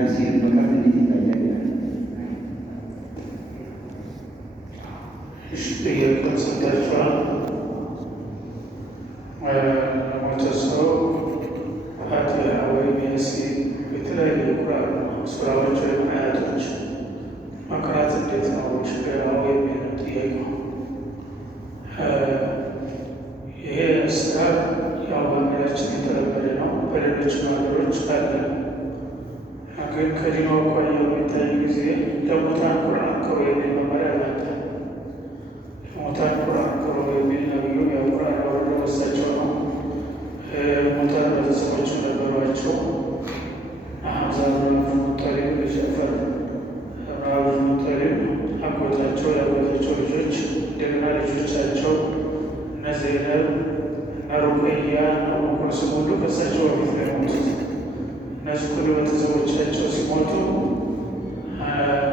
የአሴር መቅረት እንዴት ይታያል? ጥያቄውን ሰጥታችኋል። ሞተ ሰው ፋቲሃ ወይም ያሲን የተለያዩ የቁርአን ሱራዎች ወይም አያቶች መቅራት እንዴት ነው ችግረው የሚል ጥያቄው። ይሄ ስራ ያው በሀገራችን የተለመደ ነው፣ በሌሎች ሀገሮች አለ። ግን ከዲኑ አኳያ በሚታይ ጊዜ ለሙታን ቁርአን ቅሩ የሚል መመሪያ አለ። ሙታን ቁርአን ቅሩ የሚል ነብዩ ያው ቁርአን ያወረደው እሳቸው ነው። ሙታን ቤተሰቦች ነበሯቸው። ሐምዛ ብን ሙጠሊብ፣ ጀዕፈር ብን ሙጠሊብ አጎታቸው፣ የአጎታቸው ልጆች፣ እንደገና ልጆቻቸው እነ ዘይነብ፣ እነ ሩቀያ፣ እነ ኡሙ ኩልሱም ሁሉ ከእሳቸው በፊት ነው የሞቱት። እነዚህ ሁሉ ቤተሰቦቻቸው ሲሞቱ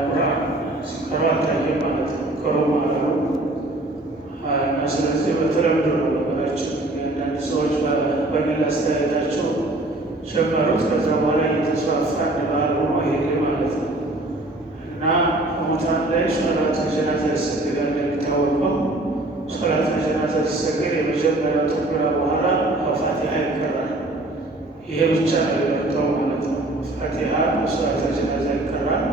ቁርአን ሲቀሩ አልታየም ማለት ነው። ቅሩ ማለት ነው። እና ስለዚህ በተለምዶ ነው ነገራችን። አንዳንድ ሰዎች በግል አስተያየታቸው ጀመሩት። ከዛ በኋላ እየተስፋፋ ባህል ሆኖ ሄደ ማለት ነው። እና ሙታን ላይ ሶላት ጀናዛ ይሰገዳል። እንደሚታወቀው ሶላት ጀናዛ ሲሰገድ የመጀመሪያው ተክቢራ በኋላ ፋቲሃ ይቀራል። ይሄ ብቻ ነው የመጣው ማለት ነው። ፋቲሃ በሶላት ጀናዛ ይቀራል።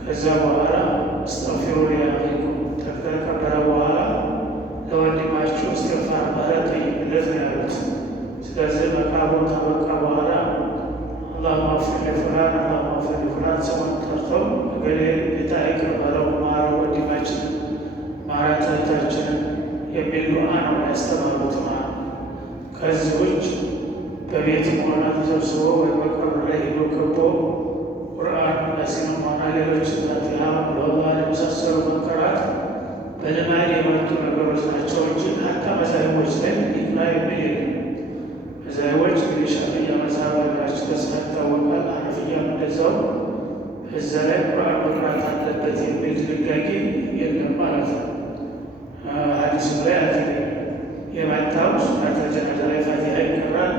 ከዛ በኋላ አስተግፊሩ ሊአኺኩም ከተከበረ በኋላ ለወንድማችሁ እስትግፋር ምህረት ጠይቁለት ነው ያሉት። ስለዚህ መቃብሩ ከበቃ በኋላ አላሁመ ግፊር ሊፉላን አላሁመ ግፊር ሊፉላን ስሙን ጠርተው እገሌ ጌታ ይቅር በለው ማረው ወንድማችን ማራት እህታችንን የሚል ዱዓ ነው ያስተማሩት ማለት ነው። ከዚህ ውጭ በቤት ሆነ ተሰብስቦ ወይ በቀብር ላይ ሄዶ ከቦ ቁርአን ያሲንም ሆነ ሌሎች ፋቲሃ ወላሂ የመሳሰሉ መቀራት በልማድ የመጡ ነገሮች ናቸው እንጂ ሀታ መዛሂቦች ላይ ይቅራ የሚል የለም። መዛሂቦች እንግዲህ ሻፊዕያ መዝሀብ ሀገራችን በስፋት ይታወቃል። ሐነፊያም እንደዛው እዛ ላይ ቁርአን መቅራት አለበት የሚል ድንጋጌ የለም ማለት ነው። ሐዲስም ላይ አልተገኘም። የመጣው ሶላተ ጀናዛ ላይ ፋቲሃ ይቀራል።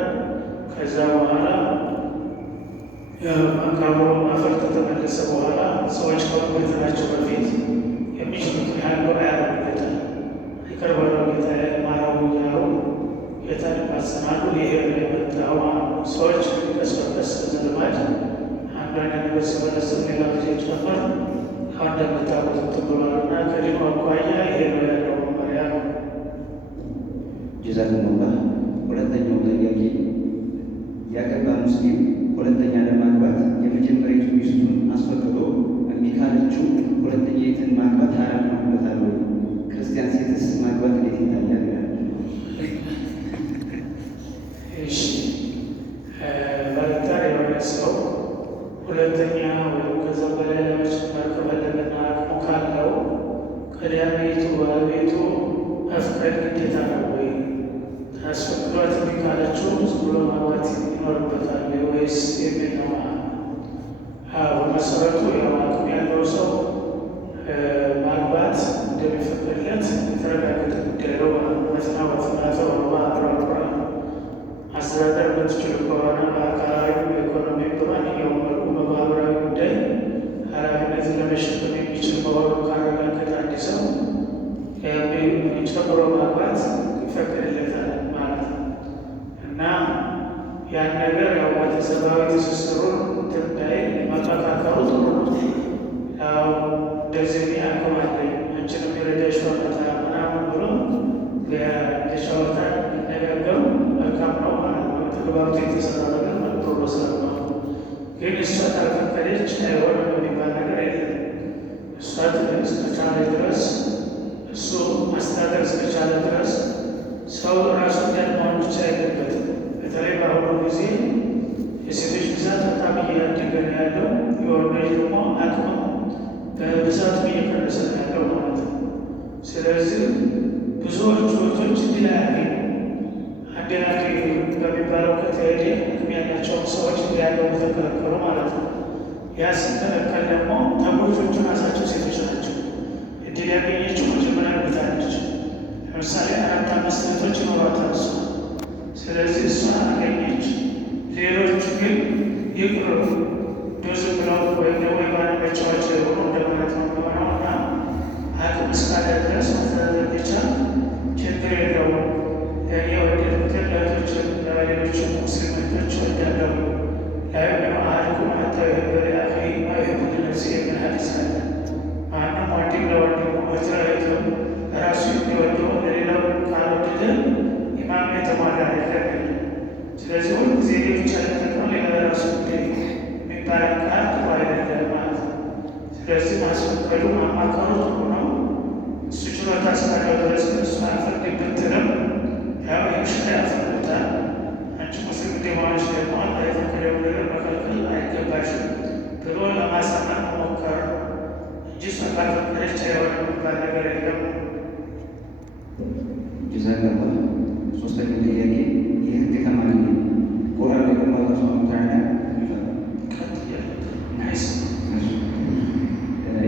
ከዛ በኋላ መቃብሩ አፈር ከተመለሰ በኋላ ሰዎች ከመበተናቸው በፊት የሚችሉትን ያህል ዱዓ ያደርጉለታል። ይቅር በለው ጌታዬ ማረው እያሉ ጌታን ይማጸናሉ። ይሄ ነው የመጣው ሰዎች ቀስ በቀስ በዘልማድ አንዳንድ ነገር ሲመለስም ሌላ ጊዜ ጨመር እንደምታውቁት እንትን ብሏልና ከዲኑ አኳያ ይሄ ነው ያለው መመሪያ ነው። ጀዛኩሙላህ። ሁለተኛው ጥያቄ ያገባ ሙስሊም ሁለተኛ ለማግባት የመጀመሪያቱ ሚስቱን አስፈቅዶ እምቢ ካለችው ሁለተኛይቱን ማግባት ሐራም ይሆንበታል ወይ? ክርስቲያን ሴትስ ማግባት እንዴት ይታያል? እሺ ባለትዳር የሆነ ሰው ሁለተኛ ወይም ከዛ በላይ ለመጨመር ከፈለገና አቅሙ ካለው ቀዳሚቱ ባለቤቱ መፍቀድ ግዴታ ነው ወይ? አስፈቅዷት እምቢ ካለችው ዝም ብሎ ማግባት ይኖርበታል ወይስ የሚል ነው። በመሰረቱ ያው አቅም ያለው ሰው ማግባት እንደሚፈቀድለት የተረጋገጠ ጉዳይ ነው። መስና ወፍናተ ወረባ አብራራ ማስተዳደር በትችል ከሆነ በአካላዊ በኢኮኖሚ በማንኛውም መልኩ በማህበራዊ ጉዳይ ኃላፊነትን ለመሸከም የሚችል መሆኑ ካረጋገጠ አንድ ሰው ጨምሮ ማግባት ይፈቀድለታል ማለት ነው። እና ያን ነገር ያው ቤተሰባዊ ትስስሩን ትንዳይ መመካከሩ ጥሩ ነው። ያው እንደዚህ አቅም አለኝ አንቺን የሚረዳሽ ወጣ ምናምን ብሎ ለሻወታ ነጋገሩ መልካም ነው ማለት ነው። ተግባብቶ የተሰራ ነገር ጥሩ ስለሆነ ግን እሷ ካልፈቀደች አይሆንም የሚባል ነገር የለም። እሷ እስከቻለ ድረስ እሱ ማስተዳደር እስከቻለ ድረስ ሰው ራሱ መሆን ብቻ የለበትም። በተለይ በአሁኑ ጊዜ የሴቶች ብዛት በጣም እያደገ ነው ያለው። የወንዶች ደግሞ አቅም በብዛቱ እየቀነሰ ነው ያለው ማለት ነው። ስለዚህ ብዙዎቹ ወቶች እንዲህ አያገኙ አንዴናቴ በሚባለው ከተሄደ ህክም ያላቸውን ሰዎች እንዲያገቡ ተከለከሉ ማለት ነው። ያ ሲከለከል ደግሞ ተጎጆቹ ራሳቸው ሴቶች ናቸው። እድል ያገኘችው መጀመሪያ ቤታለች። ለምሳሌ 4-5 እህቶች ይኖሯታል እሷ። ስለዚህ እሷ አገኘች። ሌሎቹ ግን ይቅሩ ዶዝ ስለዚህ ማስፈቀዱ ማማከሩ ጥሩ ነው። እሱ ችሎታ እስካለው ድረስ እሱ አልፈልግም ብትልም ያው የሽታ ያፈልጉታል። አንቺ ሙስሊም እንደመሆንሽ ደግሞ አላህ የፈቀደው ነገር መከልከል አይገባሽም ብሎ ለማሳመን መሞከር እንጂ እሷ ካልፈቀደች የሆነ የሚባል ነገር የለም። ጀዛከላህ። ሶስተኛው ጥያቄ የህግ ተማሪ ነኝ። ቁርአን ላይ ደግሞ አላህ ሱብሓነሁ ወተዓላ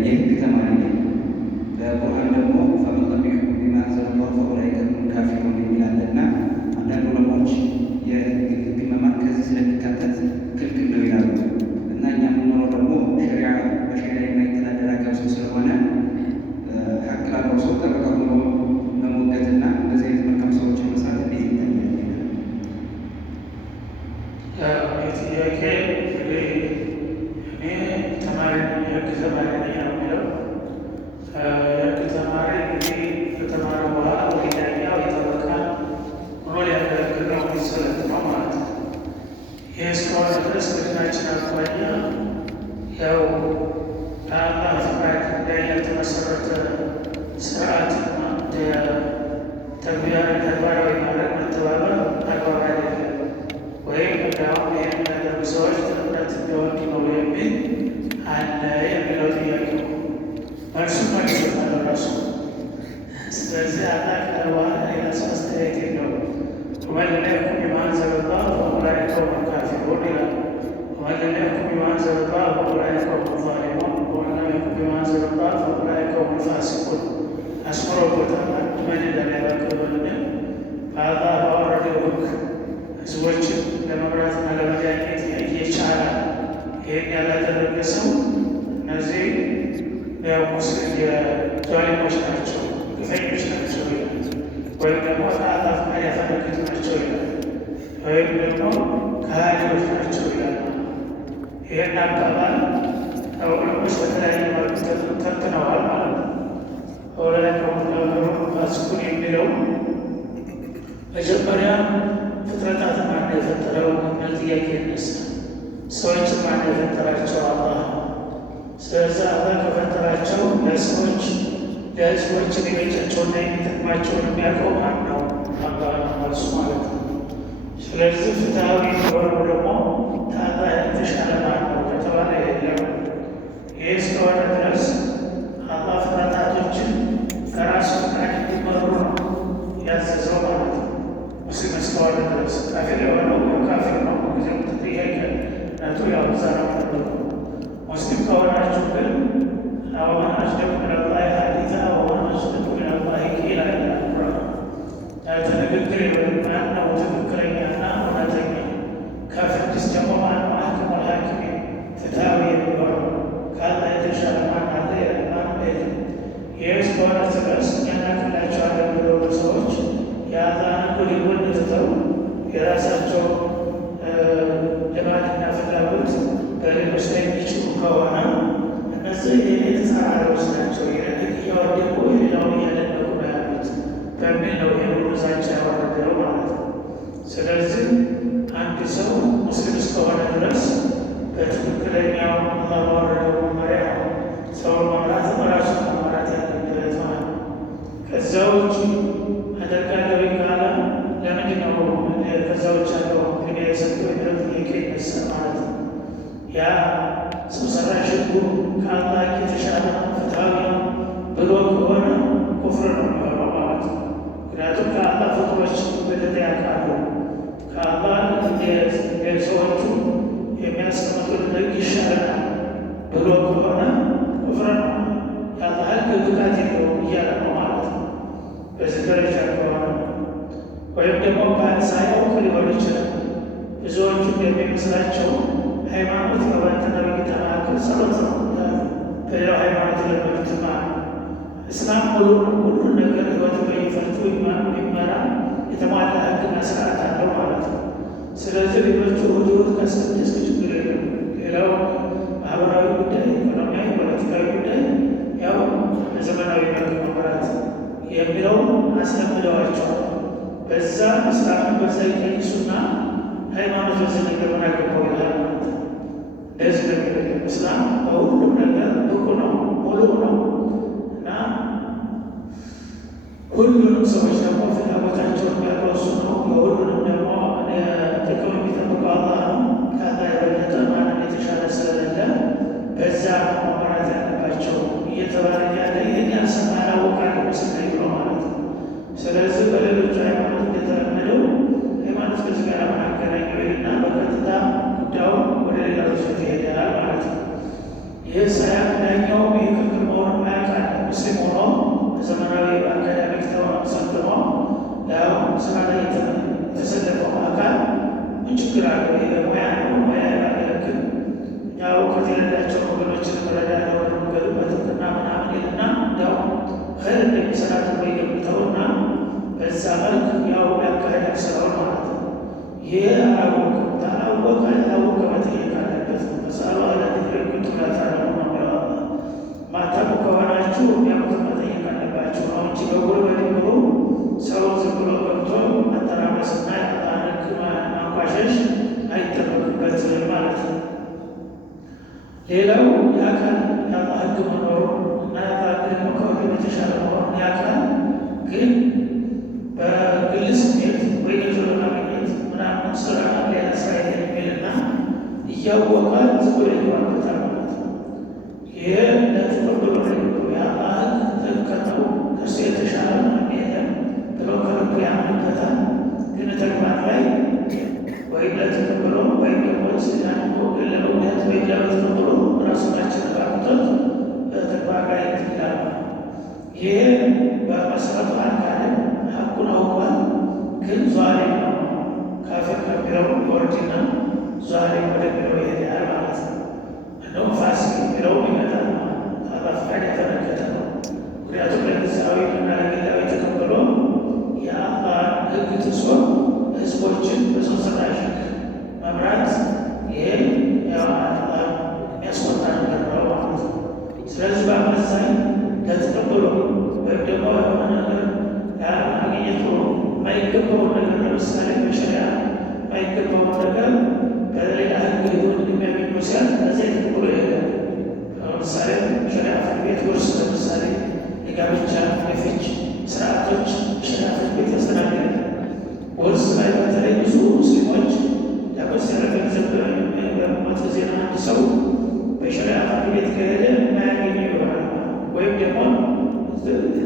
የህግ ተማሪ ነኝ። በቁርአን ደግሞ ፈመን ለም የሕኩም ቢማ አንዘለላሁ ፈኡላኢከ ሁሙል ካፊሩን የሚል አለና አንዳንድ ዑለማዎች የህግ መማር ከዚህ ስለሚካተት ክልክል ነው ይላሉ። እና እኛ የምንኖረው ደግሞ በሸሪዓ የማይተዳደር አገር ስለሆነ ሀቅ ላለው ሰው ጠበቃ ሆኖ መሞገትና እንደዚህ አይነት መልካም ሰዎችን መስራት እንዴት ይታያል? ጥያቄ እኔ ተማሪ የህግ ተማሪ ነኝ የሚለው የህግ ተማሪ እንግዲህ ከተማሪ በኋላ ወዲያኛው የጠበቃ ሆኖ ሊያገለግል ነው የሚሰለጥ ነው ማለት ነው። ይህ እስከሆነ ድረስ ከድናችን አኳያ ያው ለአላህ ፍቃድ ላይ ያልተመሰረተ ስርዓትና ተግባራዊ ማድረግ መተባበር አግባብ አይደለም። ወይም እንዲሁም ይህን የሚያደርጉ ሰዎች እምነት እንዲወዱ ነው የሚል አለ የሚለው ጥያቄ ነው። መልሱ መልሶታል ራሱ። ስለዚህ አላህ ካለ በኋላ ሌላ ሰው አስተያየት የለውም። ወመን ለም የሕኩም ቢማ አንዘለላሁ ፈኡላኢከ ሁሙል ካፊሩን ይላል። ወመን ለም የሕኩም ቢማ አንዘለላሁ ፈኡላኢከ ሁሙዝ ዛሊሙን ወመን ለም የሕኩም ቢማ አንዘለላሁ ፈኡላኢከ ሁሙል ፋሲቁን አስምሮበታል። አንድ መደዳ ያበቅልብልን በአላህ ባወረደው ሕግ ህዝቦችን ለመምራትና ለመዳኘት እየቻለ ይህን ያላደረገ ሰው እነዚህ ሙስሊም የዛሊሞች ናቸው፣ ግፈኞች ናቸው ይላል። ወይም ደግሞ ከአላህ ፍቃድ ያፈነገጡ ናቸው ይላል። ወይም ደግሞ ከሃዲዎች ናቸው ይላል። ይህን አባባል ዑለሞች በተለያየ መልኩ ተንትነዋል ማለት ነው። ኡላኢከ ሁሙል ካፊሩን ፋሲቁን የሚለው መጀመሪያ ፍጥረታት ማን የፈጠረው የሚል ጥያቄ ይነሳል። ሰዎችን ማን የፈጠራቸው? አላህ። ስለዚህ አላህ ከፈጠራቸው ለህዝቦች የሚበጃቸውና የሚጠቅማቸውን የሚያውቀው ማን ነው? አላህ ነው መልሱ ማለት ነው። ስለዚህ ፍትሐዊ የሆነው ደግሞ ከአላህ የተሻለ ማን ነው ከተባለ የለም። ይህ እስከሆነ ድረስ አላህ ፍጥረታቶችን ከራሱ ፍቃድ እንዲመሩ ነው ያዘዘው ማለት ነው። ሙስሊም እስከሆነ ድረስ ካፊር የሆነው ካፊር ነው። ጊዜም ጥያቄ ነቱ ያውዛ ነው ተብሎ ሙስሊም ከሆናችሁ ግን ወመን አስደቁ ሚነላሂ ሐዲሳ ወመን አስደቁ ሚነላሂ ቂላ ይላል ቁርአን። ተንግግር ማነው ትክክለኛና እውነተኛ? ከፍርድስ ደግሞ ማነው አሕከሙል ሐኪሚን ፍትሐዊ የሚሆነው? ከአላህ የተሻለ ማን አለ? ማንም የለም። ይህ እስከሆነ ድረስ እናክላቸዋለን ብለው ሰዎች የአላህን ጎን ትተው የራሳቸው ልማድና ፍላጎት በሌሎች ላይ የሚችሉ ከሆነ እነዚህ የተጻራሪዎች ናቸው። ህግ እያወደቁ ሌላው እያደነቁ ነው ያሉት በሚል ነው ይህ ሁሉ ዛቻ ያወረደው ማለት ነው። ስለዚህ አንድ ሰው ሙስሊም እስከሆነ ድረስ በትክክለኛው አላህ ባወረደው መመሪያ ሰውን መምራት በራሱ መመራት ያለበት ማለት ነው። ከዛ ውጭ አደርጋለሁ ካለ ለምንድን ነው ከዛ ውጭ ያለው ግን የሰጠው የሚለው ጥያቄ ይነሳል ማለት ነው። ያ ሰው ሰራሽ ህጉ ከአላህ የተሻለ ፍትሐዊ ነው ብሎ ከሆነ ኩፍር ነው የሚሆነው ማለት ነው። ምክንያቱም ከአላህ ፍጡሮች በደት ያውቃሉ። ከአላህ ሰዎቹ የሚያስቀምጡት ህግ ይሻለናል ብሎ ከሆነ ኩፍር ነው። የአላህ ህግ ብቃት የለውም እያለ ነው ማለት ነው። በዚህ ደረጃ ከሆነ ወይም ደግሞ ሳያውቅ ሊሆን ይችላል። ብዙዎቹ እንደሚመስላቸው ሃይማኖት በባንተና በጌታ መካከል ጸሎት ነው ይላሉ። በሌላው ሃይማኖት የለመዱት ማለት ነው። እስላም ሁሉን ነገር ህይወት በይፈቱ የሚመራ የተሟላ ህግና ስርዓት አለው ማለት ነው። ስለዚህ ሌሎቹ ህይወት ካስቀደስክ ችግር የለም። ሌላው ማህበራዊ ጉዳይ፣ ኢኮኖሚያዊ፣ ፖለቲካዊ ጉዳይ ያው በዘመናዊ መልክ መምራት የሚለው አስለምደዋቸዋል። በዛ እስላምን በዛ ይቀይሱና ሃይማኖት በዚህ ነገር ምን አገባው ይላል ማለት ነው። እንደዚህ ነገር እስላም በሁሉም ነገር ብቁ ነው። ሁሉንም ሰዎች ደግሞ ፍላጎታቸውን ያቀሱ ነው። የሁሉንም ደግሞ ጥቅም የሚጠብቀው አላህ ነው። ከአላህ የበለጠ ማንም የተሻለ ስለሌለ በዛ መመራት ያለባቸው እየተባለ ያለ ይህን ያልሰማ ያላወቃል ምስል ብሎ ማለት ነው። ስለዚህ በሌሎች ሃይማኖት እንደተለመደው ሃይማኖት ከዚህ ጋር ማገናኘው ይልና በቀጥታ ጉዳዩን ወደ ሌላ ርዕሰት ይሄዳል ማለት ነው። ይህ ሳያቅ ዳኛው ይህ ክልክል መሆኑን ማያውቃል ሙስሊም ሆኖ በዘመናዊ አካዳሚክ ሰልጥኖ ስራ ላይ የተሰለፈው አካል ምን ችግር አለ? ሙያ ነው፣ ሙያ ያገለግል። እኛ እውቀት የሌላቸው ወገኖችን መረዳ ለሆነ መንገዱ በጥብቅና ምናምን ይልና ያው ኸይር እንደሚሰራ ተብሎ የገምተውና በዛ መልክ ያው ያካሄዳል ስራውን ማለት ነው። ይህ አላወቅም። ታላወቀ ያላወቀ መጠየቅ አለበት ነው። ተሳሉ አለ ኩንቱም ላ ተዕለሙን ነው። ማታውቁ ከሆናችሁ የሚያውቁትን መጠየቅ አለባችሁ ነው እንጂ በጉል በድምሩ ሰው ዝም ብሎ ገብቶ መተራመስና የአላህን ሕግ ማንቋሸሽ አይጠበቅበትም ማለት ነው። ሌላው የአካል የአላህ ሕግ መኖሩ እና የአላህ ሕግ ደግሞ ከሁሉም የተሻለ መሆኑን የአካል ግን በግል ስሜት ወይ ገንዘብ ለማግኘት ምናምን ስራ ሌላ ስራ የሚልና እያወቀ ዝም ብሎ ይዋበታል ማለት ነው። ይሄ ለጥቅም ብሎ የአላህ ሕግ ትክክል ነው ከእሱ የተሻለ ምንም የለም ብሎ ከልቡ ያምንበታል። ግን ተግባር ላይ ወይም ለጥቅም ብሎ ወይም ደግሞ ስዳን ለመውደት ወይም ለመጥቅም ብሎ ራሱናችን ተቃቁቶት በተግባር ላይ ይላል። ይሄ በመሰረቱ አካልን ሀቁን አውቋል፣ ግን ዛሬ ነው ካፊር ከሚለው ወርድና ዛሬ ወደሚለው ይሄዳል ማለት ነው። እንደውም ፋሲቅ የሚለው ይመጣል አላህ ፈቃድ የተነገጠ ነው። ምክንያቱም ለጊዜያዊ እና ለግላዊ ጥቅም ብሎ የአላህ ሕግ ጥሶ ህዝቦችን በሰው ሰራሽ መምራት ይሄ የሚያስቆጣ ነገር ነው ማለት ነው። ስለዚህ በአመዛኝ ለጥቅም ብሎ ወይም ደግሞ የሆነ ነገር ማግኘት የማይገባውን ነገር ለምሳሌ በሸሪያ የማይገባውን ነገር በሌላ ሕግ ሊሆን የሚያገኘው ሲያል እዚያ ጥቅም ብሎ ይሄዳል። ለምሳሌ ሸሪያ ፍርድ ቤት ውርስ፣ ለምሳሌ የጋብቻ የፍች ስርዓቶች ሸሪያ ፍርድ ቤት ያስተናግዳል። ውርስ ላይ በተለይ ብዙ ሙስሊሞች ያቆሰረ ገንዘብ በሞት ዜና አንድ ሰው በሸሪያ ፍርድ ቤት ከሄደ የማያገኘው ይሆናል። ወይም ደግሞ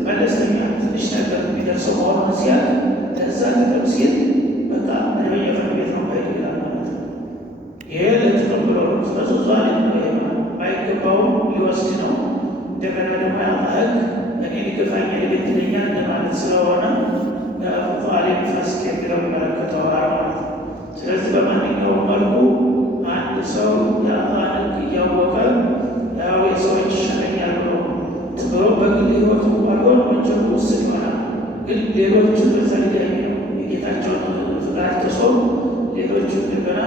መለስተኛ ትንሽ ነገር የሚደርሰው መሆኑን ሲያል ለዛ ጥቅም ሲል በቃ መደበኛ ፍርድ ቤት ነው ማሄድ ይላል ማለት ነው። ይሄ ለጥቅም ብሎ ነው። ስለዚህ ዟል ማይገባውን ሊወስድ ነው። እንደገና ደግሞ ያላህ ሕግ እኔ ሊገፋኝ ልቤትለኛ እንደማለት ስለሆነ ዛሊም ፋሲቅ የሚለው ይመለከተዋል ማለት ነው። ስለዚህ በማንኛውም መልኩ አንድ ሰው የአላህን ሕግ እያወቀ ያው የሰዎች ይሻለኛል ብሎ በግል ሕይወቱ ባልሆን ወንጀል ውስጥ ይሆናል። ግን ሌሎቹ በዛ ሊዳኝ ነው የጌታቸውን ፍቃድ ጥሶ ሌሎቹ እንደገና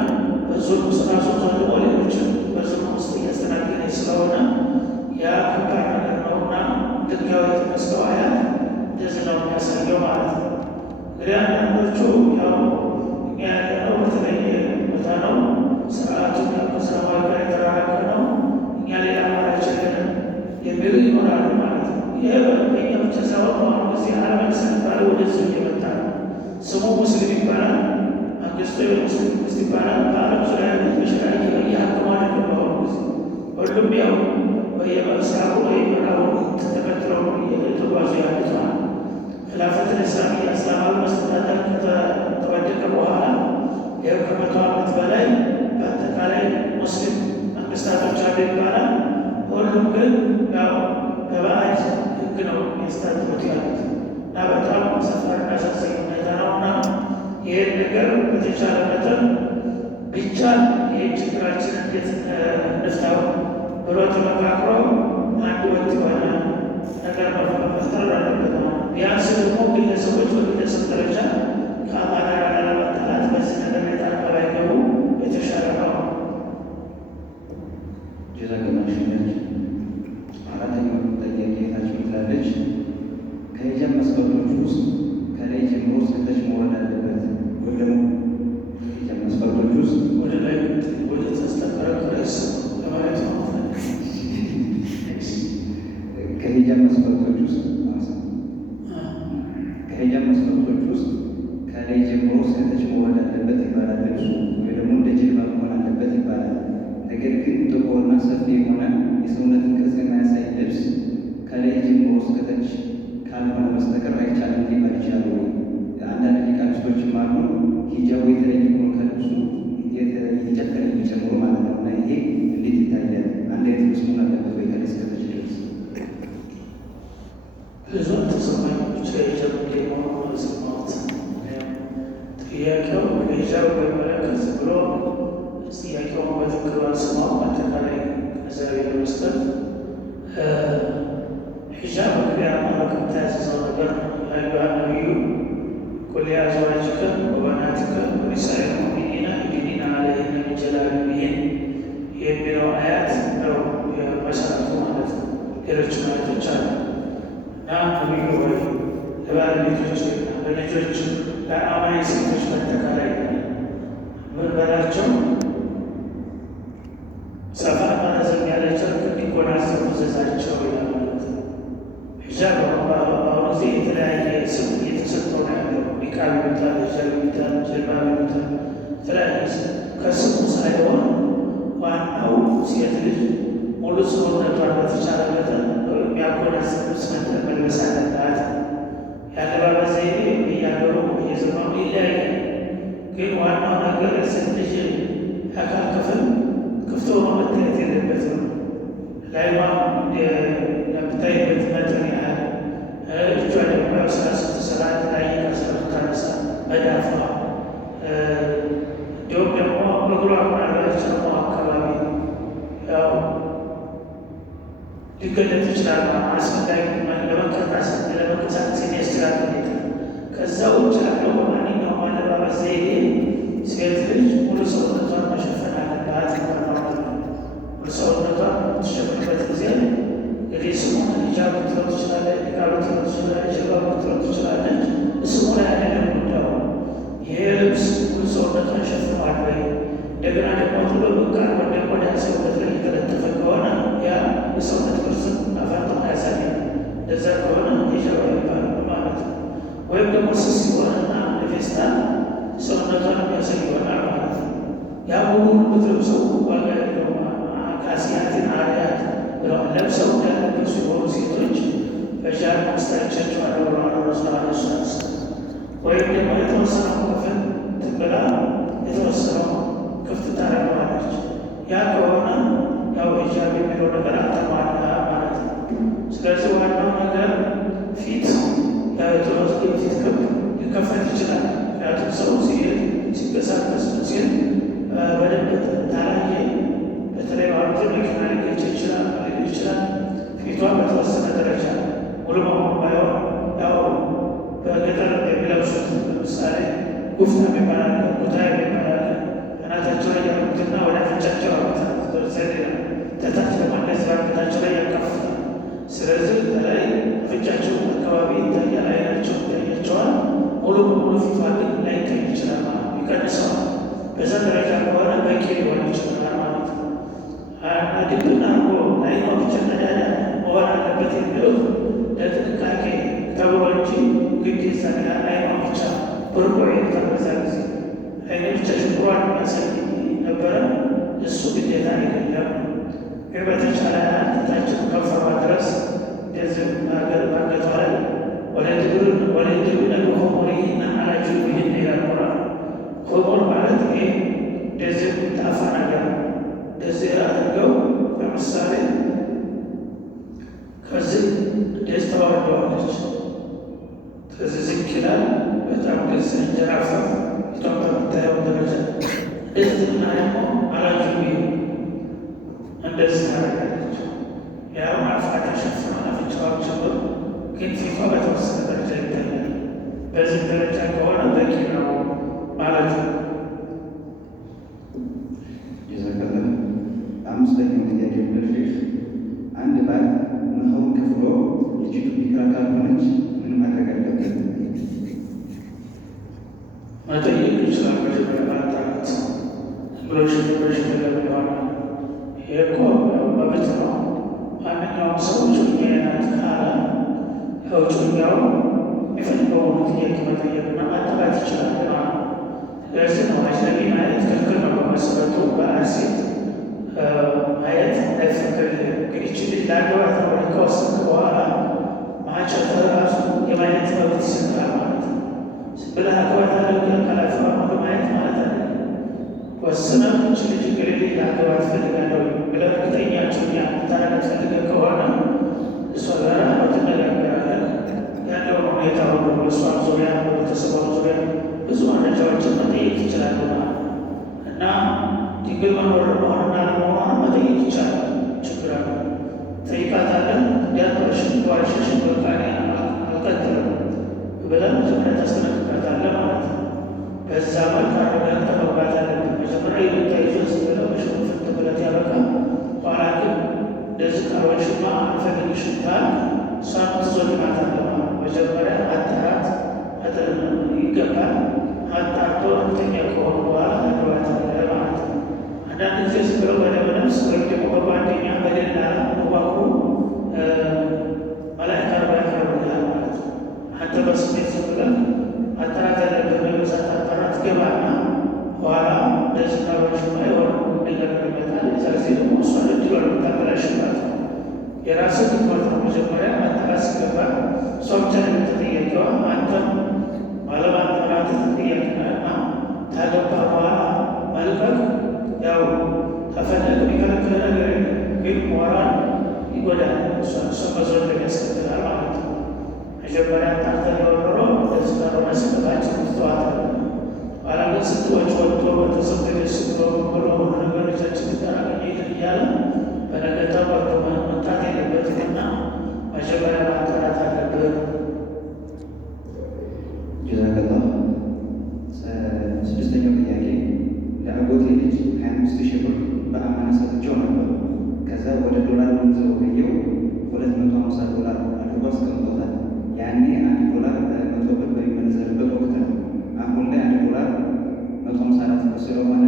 በዞኑ ስራሱ ዘልሞ ሌሎችን በዞኑ ውስጥ እያስተናገደ ስለሆነ ያ ከባድ ነገር ነውና ሕጋዊ የተነስተው አያት እንደዚህ ነው የሚያሳየው ማለት ነው። እንግዲህ አንዳንዶቹ ያው እኛ ያለነው በተለየ ቦታ ነው፣ ስርዓቱ ከሰማዊ ጋር የተራራቀ ነው፣ እኛ ሌላ አማራጭ የለንም የሚሉ ይኖራሉ ማለት ነው። ይህ በኛ ብቻ ሳይሆን በአሁኑ ጊዜ አለመንግስት የሚባለው ወደዚህ እየመጣ ነው። ስሙ ሙስሊም ይባላል፣ መንግስቱ የሙስሊም መንግስት ይባላል። በዓለም ዙሪያ ያሉት በሸሪዓ እየሀከሙ አይደለም። በአሁኑ ጊዜ ሁሉም ያው በየምስራቁ ወይ ምዕራቡ ተከትለው የተጓዙ ያሉት ማለት ነው። ኺላፈት እስላሚያ እስላማዊ መስተዳደር ከተወደቀ በኋላ ይኸው ከመቶ ዓመት በላይ በአጠቃላይ ሙስሊም መንግስታቶች አሉ ይባላል። ሁሉም ግን ያው በባዕድ ሕግ ነው የሚያስተዳድሩት ያሉት እና በጣም ሰፋሪና አሳዛኝ ሁኔታ ነው እና ይህን ነገር በተቻለ መጠን ቢቻል ይህን ችግራችን እንዴት እንፍታው ብሎ ተመካክሮ አንድ ወጥ የሆነ ነገር መፍጠር አለበት። ቢያንስ ደግሞ ግለሰቦች በግለሰብ ደረጃ ከአላህ ጋር ላለመጣላት በዚህ ነገር ላይ ጣልቃ ባይገቡ የተሻለ ነው። ጀዛከላሁ። አራተኛው ጥያቄ ታችሁ ትላለች። ከሂጃብ መስፈርቶች ውስጥ ከላይ ጀምሮ እስከታች መውረድ አለበት ወይ ደግሞ ከሂጃብ መስፈርቶች ውስጥ ወደ ላይ ወደ ተስተካከለስ ለማለት ነው። ከሂጃብ መስፈርቶች ውስጥ ሰፊ የሆነ የሰውነትን ቅርጽ የማያሳይ ልብስ ከላይ ጀምሮ እስከ ታች ካልሆነ በስተቀር አይቻልም ሊባል ይችላል ወይ? አንዳንድ ሊቃውንቶችም አሉ ሂጃቡ የተለየ ሆኖ ከልብሱ የተጨቀለ የሚጨምሩ ማለት ነው። እና ይሄ እንዴት ይታያል? አንድ አይነት ልብስ መሆን አለበት ወይ? ከላይ እስከ ታች ልብስ ብዙ ተሰማኞች የጀምር የሆኑ ስማት ጥያቄው ሂጃብ በመለከት ብሎ ጥያቄውን በትክክል አልሰማው አጠቃላይ ግንዛቤ ለመስጠት ሂጃብ በቅድሚያ በቅምታ ያዘዘው ነገር ነው። አዩሃ ነቢዩ ቁል ሊአዝዋጅከ ወበናቲከ ወኒሳኢል ሙእሚኒና ዩድኒነ ዐለይሂነ ሚን ጀላቢቢሂን የሚለው አያት ነው የመሰረቱ ማለት ነው። ሌሎች አያቶች አሉ እና ነቢዩ ወይ ለባለቤቶችና ለልጆች ለአማኝ ሴቶች በአጠቃላይ ምን በላቸው ሰፋ ረዘም ያለ ጨርቅ እንዲጎናጸፉ እዘዛቸው ይላል ማለት ነው። ሂጃብ በአሁኑ ጊዜ የተለያየ ስም እየተሰጠው ነው ያለው። ኒቃብ ይሉታል፣ ሂጃብ ይሉታል፣ ጀልባብ ይሉታል፣ የተለያየ ስም ከስሙ ሳይሆን ዋናው ሴት ልጅ ሙሉ ሰውነቷን በተቻለ መጠን የሚያጎናጽፍ ልብስ መልበስ አለባት። የአለባበስ ዘይቤ እያገሩ እየዘመኑ ይለያያል። ግን ዋናው ነገር ሴት ልጅ አካል ክፍል ክፍት ሆኖ መታየት የለበትም። ላይዋ የምታይበት መጠን ያህል እጇ ደግሞ ያው ስራ ስትሰራ የተለያየ ከሰሩ ታነሳ መዳፏ እንዲሁም ደግሞ እግሯ ምናልባት ጨሞ አካባቢ ያው ሊገለጥ ይችላል። አስፈላጊ ለመንቀሳቀስ የሚያስችላት ሁኔታ። ከዛ ውጭ ያለው በማንኛውም አለባበስ ዘይቤ ሴት ልጅ ሙሉ ሰውነቷን መሸፈን አለባት ይባላል። ሙሉ ሰውነቷን የምትሸፍንበት ጊዜ እንግዲህ ስሙን ሂጃብ ልትለው ትችላለች፣ ኒቃብ ልትለው ትችላለች፣ ጀልባብ ልትለው ትችላለች። ስሙ ላይ አይደለም ጉዳዩ። ይሄ ልብስ ሙሉ ሰውነቷን ሸፍኗል ወይ? እንደገና ደግሞ ጥሎ በቃል ወደ ቆዳ ሰውነት ላይ የተለጠፈ ከሆነ ያ የሰውነት ቅርጽን አፋጥኖ ያሳያል። እንደዛ ከሆነ ሂጃብ ይባላል ማለት ነው። ወይም ደግሞ ስስ ሲሆንና ለፌስታል ሰውነቷን የሚያሳይ ይሆናል ማለት ነው። ያ ሙሉ ብትለብሰው ዋጋ ያለው ካሲያትን አርያት ብለዋል። ለብሰው ያለበሱ የሆኑ ሴቶች በጃር ማስታቻቸው አለብረዋል ረሱል ዐለይሂ ሰላም። ወይም ደግሞ የተወሰነው ክፍል ትብላ የተወሰነው ክፍት ታደርገዋለች። ያ ከሆነ ያው ሂጃብ የሚለው ነገር አልተሟላ ማለት ነው። ስለዚህ ዋናው ነገር ፊት ፊት ክብ ሊከፈት ይችላል። ምክንያቱም ሰው ሲሄድ ሲንቀሳቀስ ሲል በደንብ ታላየ በተለይ ባሉት መኪና ሊገጭ ይችላል ይችላል። ፊቷ በተወሰነ ደረጃ ሙሉ በሙሉ ባይሆን ያው በገጠር የሚለብሱት ለምሳሌ ጉፍታ የሚባላል ጉታ የሚባላል አናታቸው ላይ ያሉትና ወደ አፍንጫቸው ያሉታል። ተታች ደግሞ እንደዚህ አፍንጫቸው ላይ ያካፍታል። ስለዚህ በላይ አፍንጫቸው አካባቢ ይታያል፣ አይናቸው ይታያቸዋል። ሙሉ በሙሉ ፊቷ ግን ላይታይ ይችላል ማለት ነው፣ ይቀንሰዋል። በዛ ደረጃ ከሆነ በቂ ሊሆን ይችላል ማለት ነው። ድብና አርጎ አይኗ ብቻ ቀዳዳ መሆን አለበት የሚለው ለጥንቃቄ ተብሎ እንጂ ግዴታ አይኗ ብቻ ብርቆ የተበዛ ጊዜ አይነ ብቻ ሽኩሯን የሚያሳይ ነበረ። እሱ ግዴታ አይደለም። ግን በተቻለ ታችን ከንፈሯ ድረስ እንደዚህ ማገቷ ላይ ወለድብነ በሆሞሪና አላጁብህን ይላል ቁርአን። ሆሞር ማለት ይሄ እንደዚህ የሚጣፋ ነገር እንደዚህ አድርገው ለምሳሌ ከዚህ እንደዚህ ተዋርደዋለች። ከዚህ ዝቅ ይላል በጣም ግልጽ እንጀራፋ ኢትዮጵያ በምታየው ደረጃ እንደዚህና ደግሞ አላጁብህ እንደዚህ ታደርጋለች። ያው አፋ ተሸፍኖ አፍንጫዋን ጨምሮ ግን ፊቷ በተወሰነ ደረጃ ይታያል። በዚህ ደረጃ ከሆነ በቂ ነው ማለት ነው። የዘቀለም አምስተኛው ጥያቄ ምድርሽ አንድ ባል መኸሩን ከፍሎ ልጅቱ ቢክራ ካልሆነች ምን ማድረግ አለበት? መጠየቅ ይችላል። መጀመሪያ ማጣራት ብሎሽ ተገቢ ሆነ። ይሄ እኮ መብት ነው። ማንኛውም ሰው ጩኛዬ ናት ካለ ያው ጩኛው የሚፈልገውን ጥያቄ መጠየቅና ማጣራት ይችላል። ለዚህ ነው አጅነቢ ማየት ክልክል ነው በመሰረቱ። በአሴት ማየት ብለህ አገባታለሁ ከላፊዋ ማየት ማለት አለ ወስነህ ልጅ ግሬ አገባት ፈልጋለሁ ብለህ እርግጠኛቸውኛ ታረግ ፈልገህ ከሆነ እሷ ጋር ትነጋገራለህ። ያለውን ሁኔታ ሁሉ በእሷም ዙሪያ በቤተሰቧም ዙሪያ ብዙ መረጃዎችን መጠየቅ ትችላለህ እና ድንግል መኖር መሆንና ለመሆኗን መጠየቅ ይቻላል። ችግር አለ ጠይቃታለህ። እንዲያትዋሽን ዋሽሽን በቃኔ አልቀጥልም ብለህ መጀመሪያ ታስጠነቅቃታለህ ማለት ነው። በዛ መልክ አረጋግጠህ መግባት አለብህ። መጀመሪያ የምታይዞ ስብለው በሽንፍት ብለት ያበቃ ኋላ ግን እንደዚህ ካልሆንሽማ አልፈልግሽም ካልክ እሷን ትዞልማታለህ። መጀመሪያ አጣራት ይገባል። አጣርቶ እርግጠኛ ከሆኑ በኋላ አግባታለህ ማለት ነው። አንዳንድ ጊዜ ስብለው በደመ ነፍስ ወይም ደግሞ በጓደኛ በደላላ መዋቁ መላእክት ያቀርቡልሃል ማለት ነው። አንተ በስሜት ዝም ብለህ አጣራት ያለብህ በብዛት አጣራት ገባና በኋላ እንደዚህ ካልሆንሽማ የሆነ ነገር ይመጣል። የዛ ጊዜ ደግሞ እሷን እድሏን የምታበላሽባት ነው። የራስህ ትኩረት ነው። መጀመሪያ ማጣራት ሲገባ እሷ ብቻ ነው ተጠያቂዋ። አንተም ባለማጣራት ተጠያቂ ነህና ታገባ በኋላ መልቀቅ ያው ተፈለገ የሚከለክል ነገር የለም፣ ግን ሞራል ይጎዳል። እሷን መዞር ያስከትላል ማለት ነው። መጀመሪያ አጣርተህ የወረሮ እንደዚህ ካልሆነ ስበታችን ትተዋታለህ። ኋላ ግን ስትወጭ ወጥቶ በተሰብደ ስትወ ብሎ ሁሉ ነገር ልጃችን ትጠራቀኝ እያለ በነገታ ወርዶ መምጣት የለበትምና መጀመሪያ ማጣራት አለብን። ጀዛከላ። ስድስተኛው ጥያቄ ለአጎቴ ልጅ 25,000 ብር በአማና ሰጥቼው ነበር። ከዛ ወደ ዶላር ገንዘብ ገየው $250 አድርጎ አስቀምጦታል። ያኔ $1 በ100 ብር በሚመነዘርበት ወቅት ነው። አሁን ላይ $1 154 ብር ስለሆነ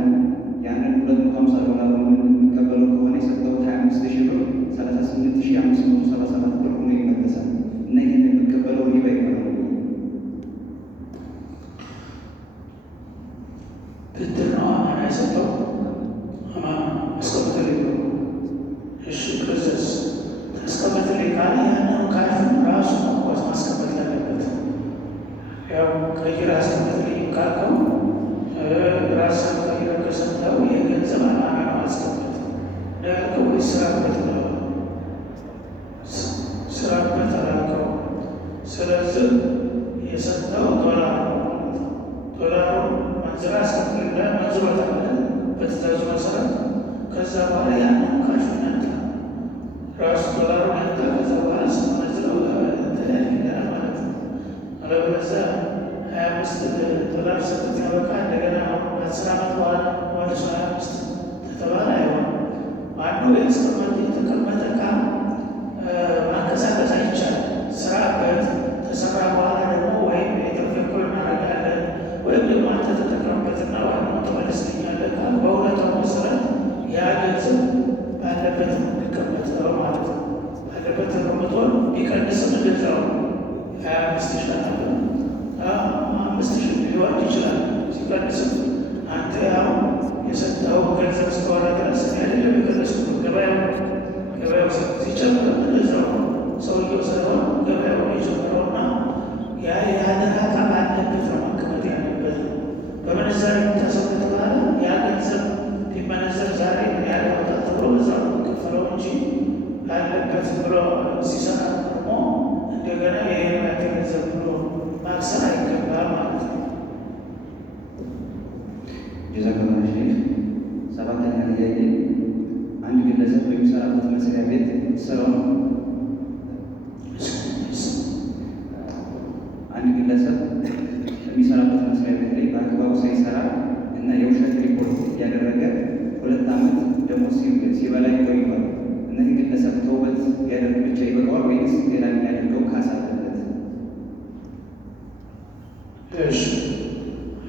ያንን $250 የሚቀበለው ከሆነ የሰጠው 25,000 ብር 38,537 ብር ሆኖ ይመለሳል እና ይህን የሚቀበለው ሪባ ይሆናል። ብድር ነው አማና የሰጠው አማና አስቀምጥልኝ ነው። እሺ ከዚያስ ታስቀምጥልኝ ካለ ያንን ካርድ ራሱ መጓዝ ማስቀመጥ ያለበት ያው ቀይር አስቀምጥልኝ ካልከው ራስን ቀይረ ከሰጠው የገንዘብ አማና ነው አስቀምጥ ያልከው ወይ ስራበት ነው ስራበት አላልከው። ስለዚህ የሰጠው ዶላር ዶላሩ መንዝራ አስቀምጥልኝ መንዝሮታለ በትእዛዙ መሰረት። ከዛ በኋላ ያንን ካሽ ያንተ ራሱ ዶላሩ ያንተ ከዛ በኋላ ስመዝረው ተለያይላል ማለት ነው። አለበለዚያ $25 ሰጥተህ ያበቃ እንደገና 10 ዓመት በኋላ ወደ 25 ተተባለ አይሆንም። ማነው የተቀመጠ ዕቃ ማንቀሳቀስ አይቻልም። ስራበት ተሰራ በኋላ ደግሞ ወይም የተፈኮር እናደርጋለን ወይም ደግሞ አንተ ተጠቀምበትና ዋናው ተመልስልኛለህ ካል በእውነታው መሰረት ያ ገንዘብ ባለበት የሚቀመጠው ማለት ነው። ባለበት ተቀምጦ ቢቀንስም እንደዛው 25,000 ነበር 5,000 ሊሆን ይችላል። ሲቀንስም አንተ ያው የሰጠው ገንዘብ እስከሆነ ድረስ አይደለም የቀነስኩት። ገበያው ሲጨምር እንደዛው ሰውየው ሳይሆን ገበያው የጨምረውና ያ የአደራ ዕቃ ባለበት ነው መቀመጥ ያለበት። በምንዛሬ የምታሰቡት በኋላ ያ ገንዘብ ቢመነዘር ዛሬ ምን ያህል ያወጣል ተብሎ በዛው የሚከፈለው እንጂ ባለበት ብሎ ሲሰራ ደግሞ እንደገና የህይወት ገንዘብ ብሎ ማክሰር አይገባም ማለት ነው። ጀዛከላ ሼህ። ሰባተኛ ጥያቄ አንድ ግለሰብ በሚሰራበት መስሪያ ቤት ስራውን አንድ ግለሰብ የሚሰራበት መስሪያ ቤት ላይ በአግባቡ ሳይሰራ እና የውሸት ሪፖርት እያደረገ 2 ዓመት ደሞዝ ሲበላ ይቆያል። እነዚህ ግለሰብ ተውበት ያደርግ ብቻ ይበቃዋል ወይስ ሌላ የሚያደርገው ካሳ አለበት? እሺ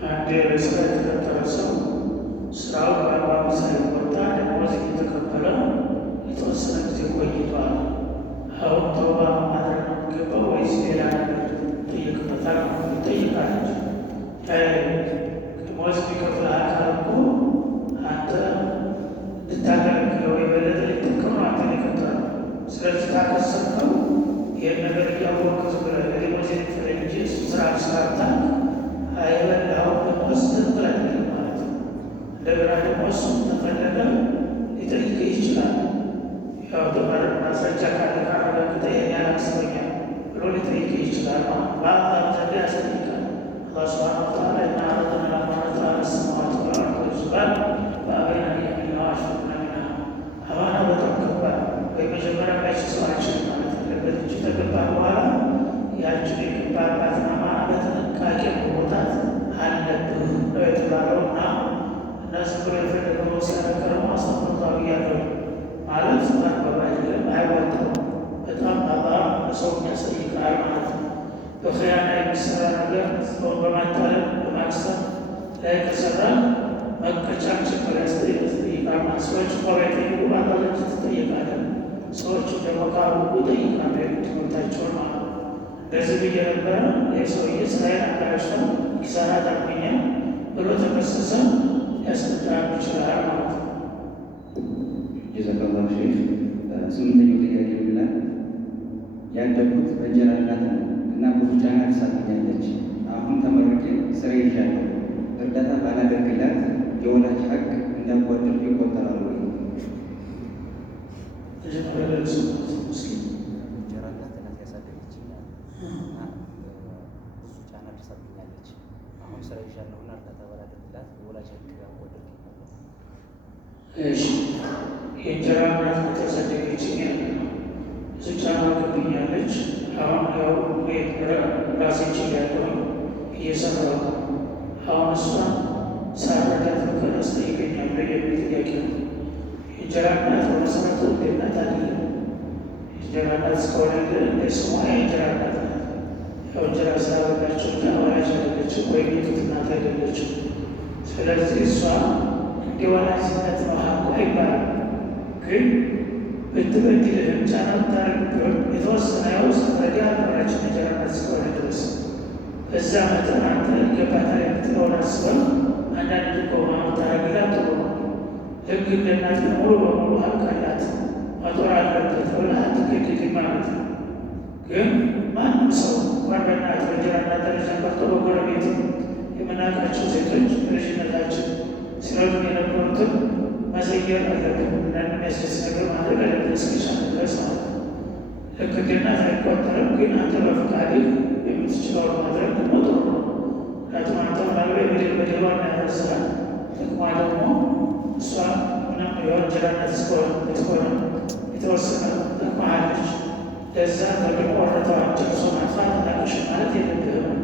አንድ የስራ የተቀጠረ ሰው ስራው በአግባቡ ሳይወጣ ደሞዝ እየተቀበለ የተወሰነ ጊዜ ቆይቷል። አሁን ተውባ ማድረግ ነው የሚገባው ወይስ ሌላ ነገር ይጠየቅበታል? ይጠይቃል እንጂ ደሞዝ የሚከፍል አካል እኮ አንተ ልታገለግለው የበለጠ ሊጠቀም ነው አንተ የቀጠረው። ስለዚህ ታከሰብከው ይህን ነገር እያወቅህ ዝም ብለህ ደሞዝ የክፍለ እንጂ እሱ ስራ ስራታ ያው ማስረጃ ካለ ካረጋገጠ ይሄን ያላክሰበኛል ብሎ ሊጠይቅ ይችላል። በአላህ ዘንድ ያስጠይቃል። አላህ ሱብሓነሁ ወተዓላ እና አረድና ለማለት አለስማት ወላጅባል በአበይና የሚና አሽፍና ሚና አማና በጣም ከባድ ወይ መጀመሪያ ላይ ሰዋችን ማለት ያለበት እንጂ ተገባ በኋላ ያችን የገባባትን አማና በጥንቃቄ መውጣት አለብህ ነው የተባለውና እነዚህ ብሎ የፈለገው ሲያነገረው አስተምሮታዊ ያለው ማለት ማግባብ አይደለም፣ አይወጣም። በጣም አላህ ሰው ያስጠይቃል ማለት ነው። በኸያና የሚሰራ ነገር ሰውን በማታለል በማክሰር ላይ ከሰራ መቀጫም ጭምር ያስጠይቃል። ሰዎች ቆቤጠይቁ ባላለች ትጠይቃለን። ሰዎች ደግሞ ካወቁ ጠይቃለ ትምህርታቸውን ማለት ነው። እንደዚህ ብዬ ነበረ የሰውዬ ስራዬን አበላሽቷል ኪሳራ ዳርጎኛል ብሎ ተከሰሰ ያስጠጣም ይችላል ማለት ነው። ጀዛከላሁ ሼህ። ስምንተኛው ጥያቄ ይላል ያደግኩት በእንጀራ እናት ነው እና ብዙ ጫና ትሳብኛለች። አሁን ተመርቄ ስራ ይዣለሁ። እርዳታ ባላደርግላት የወላጅ ሀቅ እንዳጓደልኩ ይቆጠራል ወይ? እንጀራ እናት ያሳደገችኝ እና ብዙ ጫና ትሳብኛለች። አሁን ስራ ይዣለሁ እና እርዳታ ባላደርግላት የወላጅ ሀቅ እንዳጓደልኩ ይቆጠራል። እሺ የእንጀራ እናት ከተሳደገችኝ ብዙ ጫና ገብኛለች። አሁን ያው ራሴ ችያለሁ እየሰራሁ አሁን እሷን ሳረዳት ከነስ ጠይቀኛል የሚል ጥያቄ ነው። የእንጀራ እናት በመሰረቱ እናት አይደለም። የእንጀራ እናት እስከሆነ እንደ ስሟ የእንጀራ እናት ናት። ያው እንጀራ ስላበላቸው እና ወላጅ አይደለችም ወይም የጡት እናት አይደለችም። ስለዚህ እሷ እንደ ወላጅነት ነው ሀቁ አይባልም። ግን ብትበድልህም ጫና ብታረግብህም የተወሰነ ያው ስትረዳ አልበራችን እንጀራ እናት እስከሆነ ድረስ በዛ መጠን አንተ ይገባታል የምትለውን አስበህ አንዳንድ ድጎማ ብታረግላት ጥሩ ነው። ልክ እንደ እናት ሙሉ በሙሉ ሀቅ አላት መጦር አለበት ብለህ አትገድድም ማለት ነው። ግን ማንም ሰው እንኳን በእናት በእንጀራ እናት ደረጃ ቀርቶ በጎረቤት የምናውቃቸው ሴቶች በልጅነታችን ሲረዱ የነበሩትን መዘየር አለብን እና የሚያስደስት ነገር ማድረግ አለብን እስከቻለ ድረስ ማለት ነው። ልክ እንደ እናት አይቆጠርም። ግን አንተ በፈቃድህ የምትችለውን ማድረግ ደግሞ ጥሩ ነው። ምክንያቱም አንተ ምናልባት በደሏን ያረስሃል። ጥቅሟ ደግሞ እሷ ምንም የሆነ እንጀራ እናት እስከሆነ የተወሰነ ጠቅማሃለች። ለዛ በሚቆረጠዋን ጨርሶ ማጥፋት እናቅሽ ማለት የለብህም።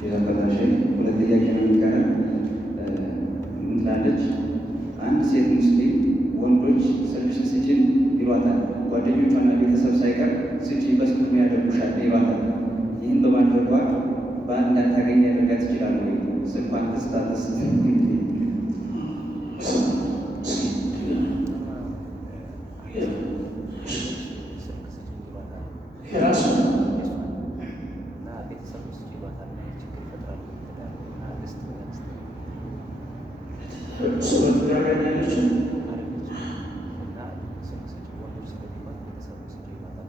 ጀዛከላሁ ሼህ። ሁለት ጥያቄ ነው የሚቀረን። ምን ትላለች? አንድ ሴት ሙስሊም ወንዶች ስልክሽን ስጪን ይሏታል። ጓደኞቿና ቤተሰብ ሳይቀር ስጪ በስልክ ያደርጉሻል ይሏታል። ይህን በማድረጓ ባል እንዳታገኝ ያደርጋት ይችላል ወይ? ስልኳን ትስታትስ የራሱ እና ቤተሰብ ውስጥ ይሏታል እና ችግር ይፈጥራል። እና ደስት ሰበት ያገኛለች እና ስልክ ስጪ ወንዶች ስለሚሏት ቤተሰብ ውስጥ ይሏታል።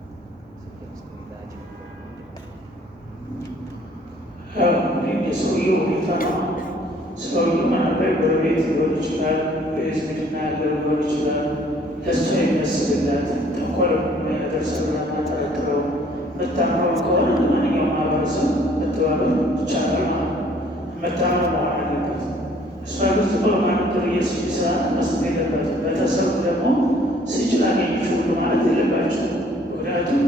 ስልክ ውስጥ ሚላቸው የሰውየው ሁኔታ ነው። ሰውየው ማናባይ ጎረቤት ሊሆን ይችላል፣ በዝምድና ያለ ሊሆን ይችላል። ለእሷ የሚያስብላት ተንኮል የሚያደርሰላት ጠረጥረው መታመው ከሆነ ማንኛውም ማህበረሰብ መተባበር ይቻላል ማለት ነው። መታመው መሆን አለበት። እሷ ብዙ በማንበር የስሳ መስጠት የለበትም። ቤተሰብ ደግሞ ስጭ ላገኘች ሁሉ ማለት የለባቸው። ምክንያቱም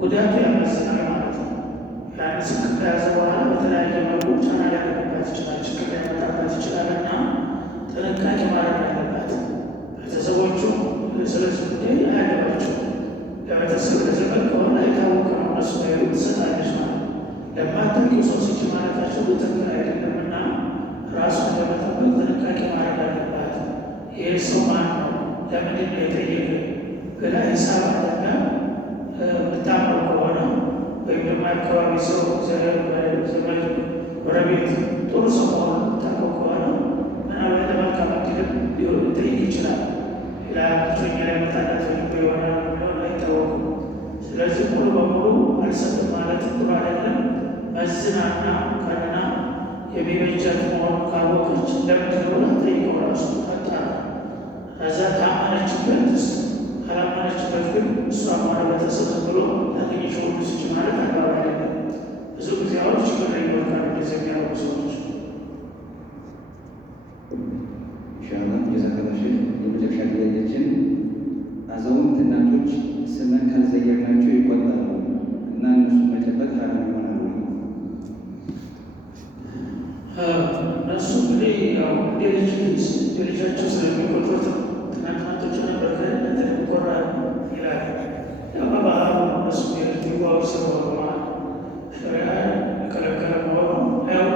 ጉዳቱ ያመዝናል ማለት ነው። ያን ስልክ ከያዘ በኋላ በተለያየ መልኩ ጫና ሊያገኝባት ይችላል፣ ችግር ሊያመጣባት ይችላል እና ጥንቃቄ ማድረግ አለባት። ቤተሰቦቹ ስለዚህ ጉዳይ አያገባቸው። ለቤተሰብ ለዘመድ ከሆነ የታወቀ ነው። እነሱ ሄዱ ትሰጣለች ማለት ነው። ለማታውቂው ሰው ስጭ ማለታቸው ትክክል አይደለም እና ራሱን ለመጠበቅ ጥንቃቄ ማድረግ አለባት። ይህ ሰው ማን ነው? ለምንድን ነው የጠየቀ? ገና ሂሳብ አለና የምታምነው ከሆነ ወይም ደግሞ አካባቢ ሰው ዘመድ ጎረቤት ጥሩ ሰው መሆኑ የምታውቀው ከሆነ ምናልባት ለመልካም ዕድልም ሊጠይቅ ይችላል። ሌላ ብቸኛ ላይ መጣላት ይሆናል ሊሆን አይታወቅም። ስለዚህ ሙሉ በሙሉ አልሰጥም ማለት ጥሩ አይደለም። መዝናና ቀንና የሚበጃት መሆኑ ካወቀች ለምንድን ነው ጠይቀው ራሱ አጣራ። ከዛ እሷ ሆነ ቤተሰብ ብሎ ታገኘሽ ሁሉ ስጭ ማለት አግባብ አይደለም። ብዙ ጊዜ አሁን ችግር ላይ ይወርቃሉ እንደዚህ የሚያደርጉ ሰዎች። ኢንሻአላህ ጀዛከላሁ ኸይር። የመጨረሻ ጥያቄያችን አዛውንት እናቶች ስመን ካልዘየርናቸው ይቆጣሉ እና እነሱ መጨበጥ ሐራም ይሆናሉ። እነሱ እንግዲህ ያው እንደ ልጃቸው ስለሚቆጥሩት ትናንትናቶች ነበር ከእናንተ ይቆራል ይላል። ያው በባህሉ እነሱ የሚዋቡ ስለሆኑ ሸሪዓ የከለከለ መሆኑ ያው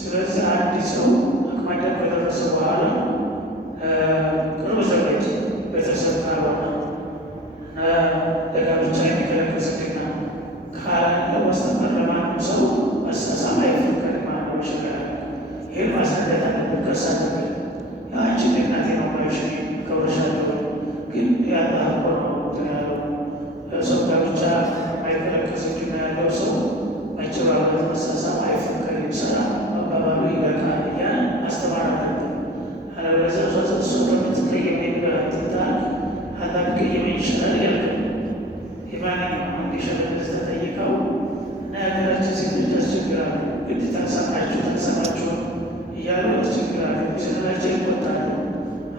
ስለዚህ አንድ ሰው አቅመ አዳም ከደረሰ በኋላ ቅርብ ዘመድ ቤተሰብ ካልሆነ ለጋብቻ የሚከለክል ዝግና ካላለ በስተቀር ለማንም ሰው መሳሳም አይፈቀድም ማለት ነው። ሸሪዓ ይህን ማሳደግ አለብን። ከሳደግ አንቺ እናቴ ነው ማይሽ ከብረሻለሁ ግን ያላህ እኮ ነው እንትን ያለው ሰው ጋብቻ አይከለክል ዝግና ያለው ሰው መጨባበጥ መሳሳም አይፈቀድም። ስራ አባባሉ ይበቃል እያለ ማስተማር አለብን። አለበለዚያ እሱ ከምትቀየም ትታ አላቅየም ይችላል ያለ የማንኛውም እንዲሸለ ተጠይቀው እና የሀገራችን ሴቶች ያስቸግራሉ። ግድ ታንሰማችሁ እያሉ ያስቸግራሉ። ቢስላቸው ይቆጣሉ።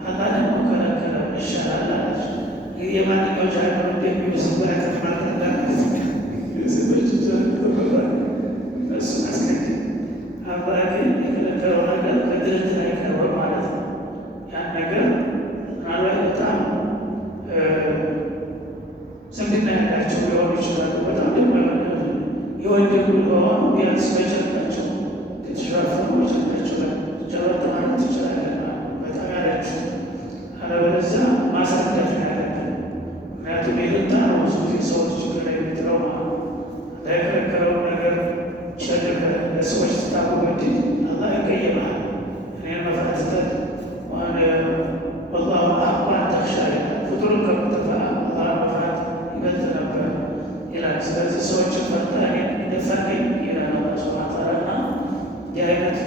አላህ ደግሞ ከለከለ ይሻላል አላቸው። ይህ የማንኛው ሀገር እንደሚስበረከት ማለት ሴቶች እሱ አስገድ አላህ ግን የከለከለው ነገር ከድርድር አይቀርብም ማለት ነው። ያን ነገር ምናልባት በጣም ዝምድና ያላቸው ሊሆኑ ይችላሉ። በጣም ደግሞ የወደዱ ለሆኑ ቢያንስ መጨረቃቸው የተሸፋፈኑ መጨረቃቸው ጨበጥ ማለት ይችላል። በጣም ያላችሁ አለበለዚያ ማሳደፍ ነው ያለብን። ምክንያቱም የልታ ነው ብዙ ጊዜ ሰዎች ችግር ላይ የሚጥለው ማለት ላይ የከለከለውን ነገር ሸልፈ ለሰዎች ትታወድ አላህ ይቀየማል። እኔን መፍራትተት ዋነ ወላሁ አቋን ታክሻ ፍጡርን ከምትፈራ አላህ መፍራት ይበልጥ ነበር ይላል። ስለዚህ ሰዎችን ፈርታ እንደፈርገኝ ይላል አላህ ሱብሓነሁ ወተዓላ። የአይነት